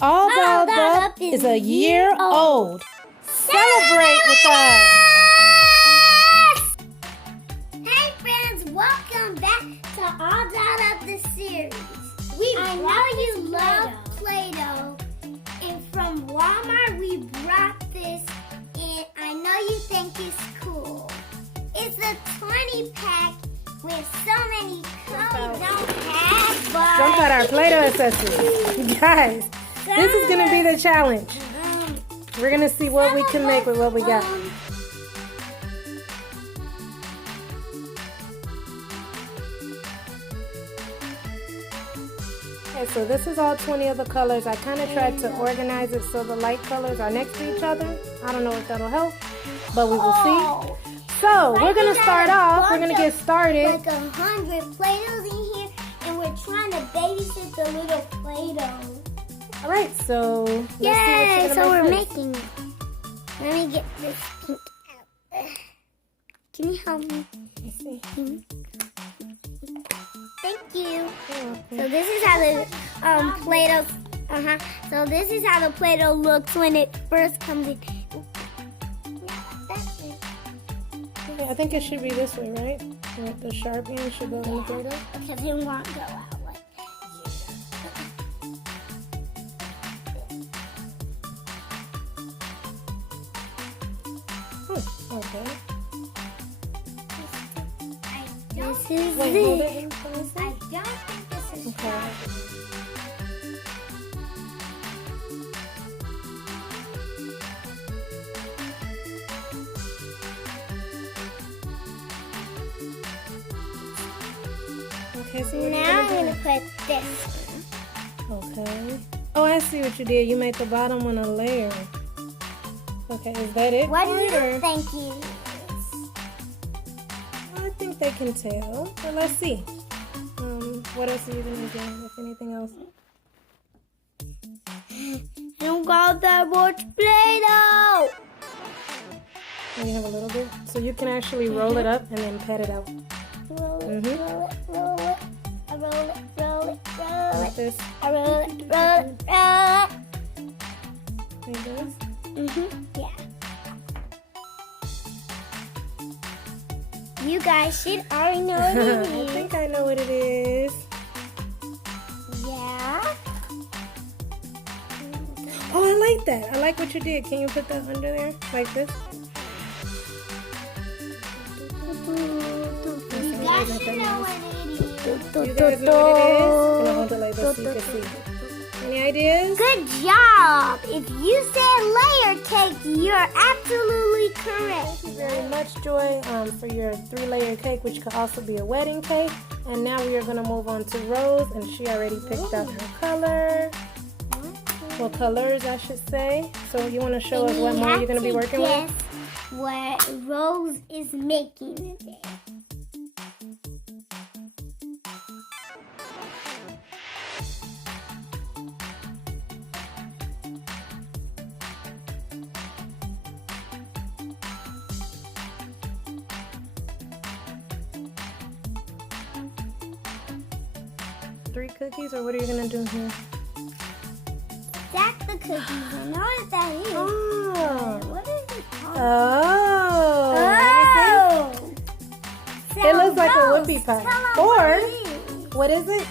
All Dolled Up is a year old. Celebrate with us! Hey friends, welcome back to All Dolled Up the series. I know you love Play-doh, and from Walmart we brought this, and I know you think it's cool. It's a 20-pack with so many colors. Don't have, but Jump out our Play-doh accessories. Guys, this is going to be the challenge. We're going to see what we can make with what we got. Okay, so this is all 20 of the colors. I kind of tried to organize it so the light colors are next to each other. I don't know if that'll help, but we will see. So, we're going to start off. We're going to get started. Like 100 Play-Dohs in here, and we're trying to babysit the little Play-Doh. All right, so let's see what you're So we're gonna make. making it. Let me get this pink out. Can you help me? Let's see. Thank you. Oh, So this is how the Play-Doh. So this is how the Play-Doh looks when it first comes in. That's it. okay, I think it should be this way, right? Like the sharp end should go in the Play-Doh. Because it won't go out like Okay. this is Wait, hold it. it. Let me see. I don't think this is Okay. Okay, so what Now I'm are you going to put this one. gonna do? Okay. Oh, I see what you did. You made the bottom one a layer. Okay, is that it? What do you think it is? I think they can tell. But let's see. What else are you gonna do? If anything else? I don't got that much Play-Doh. Oh, you have a little bit, so you can actually roll it up and then pat it out. Roll it, Mhm. roll it, roll it. I roll it, roll it, roll Like it. this. I roll it, roll it, roll it. Like this. Yeah. You guys should already know what it I is. think I know what it is. Yeah. Oh, I like that. I like what you did. Can you put that under there? Like this? You guys should know what it is. You guys know what it is? I'm gonna hold it like this so you can see. Any ideas? Good job. If you said layer cake, you're absolutely correct. Thank you very much, Joy, for your 3-layer cake, which could also be a wedding cake. And now we are going to move on to Rose, and she already picked out her color. Well, colors, I should say. So you want to show us what more you're going to be working with? Guess what Rose is making today. Three cookies, or what are you going to do here? Stack the cookies. I know what that is. Oh. What is it called? Oh. Oh. It looks like a Rose, whoopie pie. tell 'em Or, what it is. what is it?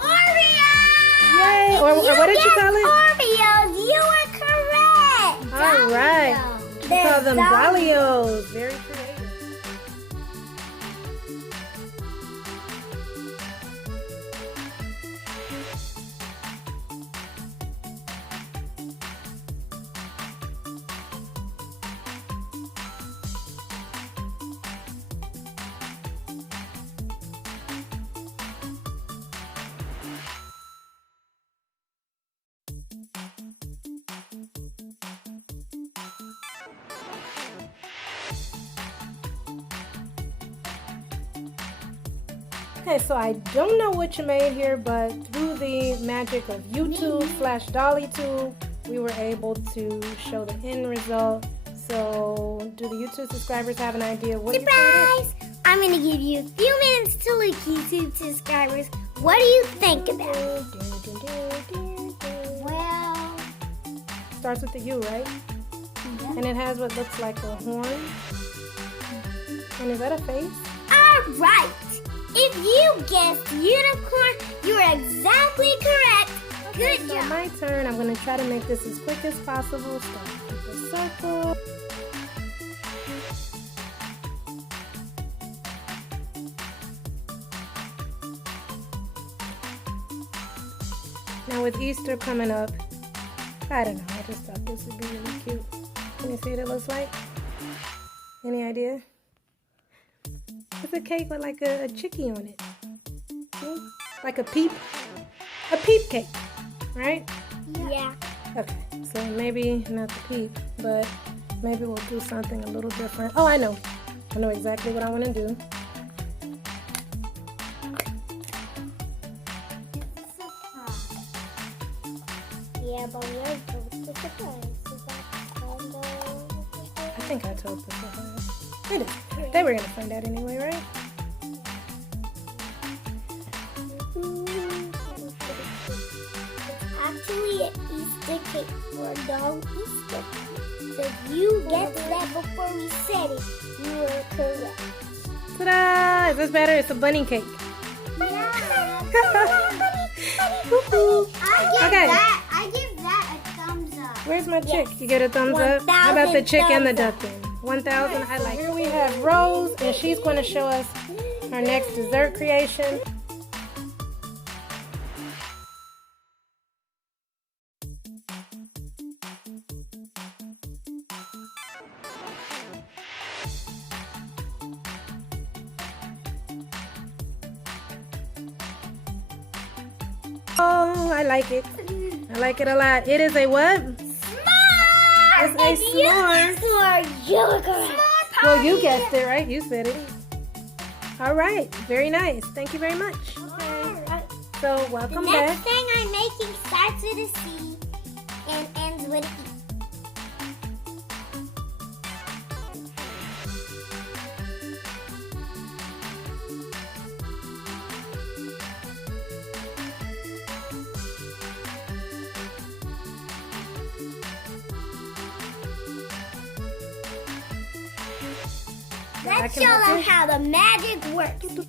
Oreos! Yay! Or what did you call it? Oreos. You were correct. All right. Dolly-O. We call them They're Dolly-Os. Very creative. Okay, so I don't know what you made here, but through the magic of YouTube/DollyTube, we were able to show the end result. So, do the YouTube subscribers have an idea of what you created? Surprise! I'm going to give you a few minutes to look, YouTube subscribers. What do you think about it? Well, starts with the U, right? Yeah. And it has what looks like a horn. And is that a face? All right. If you guessed unicorn, you are exactly correct. Okay, Good so job. my turn. I'm going to try to make this as quick as possible. Start with the circle. Now with Easter coming up, I don't know, I just thought this would be really cute. Can you see what it looks like? Any idea? It's a cake with like a chickie on it. See? Like a peep cake, right? Yeah. Okay, so maybe not the peep, but maybe we'll do something a little different. Oh, I know exactly what I want to do. Yeah, but we already told the surprise. I think I told the surprise. They were gonna find out anyway, right? It's actually an Easter cake for a doll Easter. So if you guessed that before we said it, you were correct. Ta-da! Is this better? It's a bunny cake. Okay. I give that a thumbs up. Where's my chick? You get a thumbs up? How about the chick and the duck then? 1,000. I like it. Here we have Rose, and she's going to show us her next dessert creation. Oh, I like it. I like it a lot. It is a what? S'more! It's a s'more. S'more, you were correct. Well, you guessed it, right? You said it. All right. Very nice. Thank you very much. Okay. So, The welcome next back. thing I'm making starts with a C and ends with E. Let's can show help them you. how the magic works.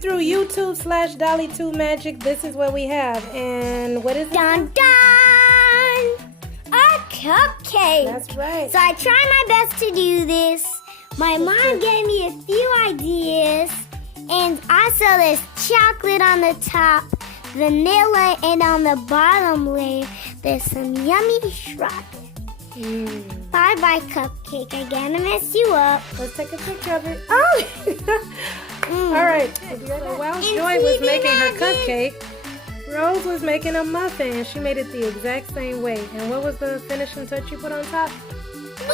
Through YouTube/Dolly2 Magic, this is what we have. And what is it? Dun dun! A cupcake! That's right. So I try my best to do this. My mom gave me a few ideas. And also there's chocolate on the top, vanilla, and on the bottom layer, there's some yummy strawberry. Bye-bye, cupcake. I gotta mess you up. Let's take a picture of it. Oh! All right. So while Joy was making her cupcake, Rose was making a muffin. She made it the exact same way. And what was the finishing touch you put on top? Blueberry!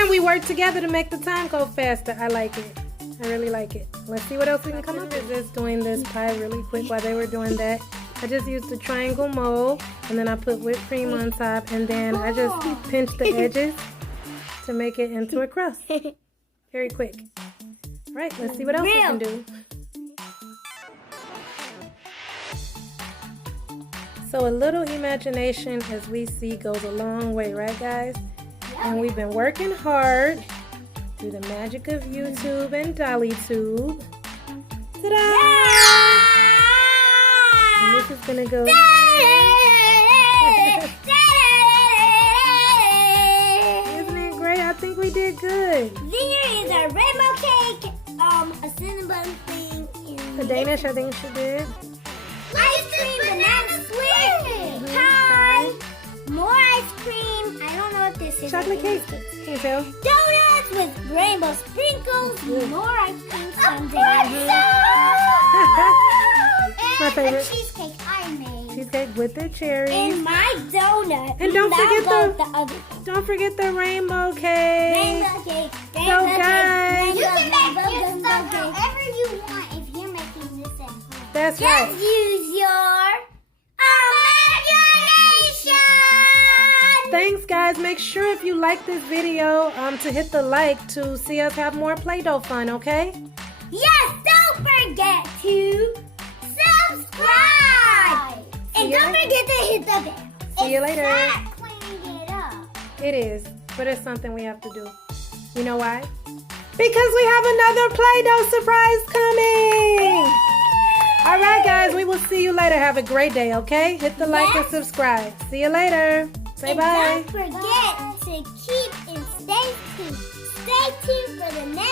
And we worked together to make the time go faster. I like it. I really like it. Let's see what else we can come up with. Just doing this pie really quick while they were doing that. I just used the triangle mold, and then I put whipped cream on top, and then I just pinched the edges to make it into a crust. Very quick. All right, let's see what else we can do. So a little imagination, as we see, goes a long way, right, guys? And we've been working hard through the magic of YouTube and DollyTube. Ta-da! And this is gonna go. Isn't it great? I think we did good. Here is a rainbow cake, a cinnamon thing, The Danish, I think she did. ice cream, banana split, pie, more ice cream. I don't know what this is. Chocolate cake. Can you tell? Donuts with rainbow sprinkles, more ice cream sundae. My And favorite. a cheesecake I made. Cheesecake with the cherries. And my donut. And don't That forget goes the- the other thing. Don't forget the rainbow cake. Rainbow cake. So guys, You can make your That's right. Just use your imagination. Thanks, guys. Make sure if you like this video to hit the like to see us have more Play-Doh fun, okay? Yes, don't forget to subscribe. And don't forget to hit the bell. See you later. It's not cleaning it up. It is, but it's something we have to do. You know why? Because we have another Play-Doh surprise coming. All right, guys, we will see you later. Have a great day, okay? Hit the like and subscribe. See you later. Say and bye. Don't forget to keep and stay tuned. Stay tuned for the next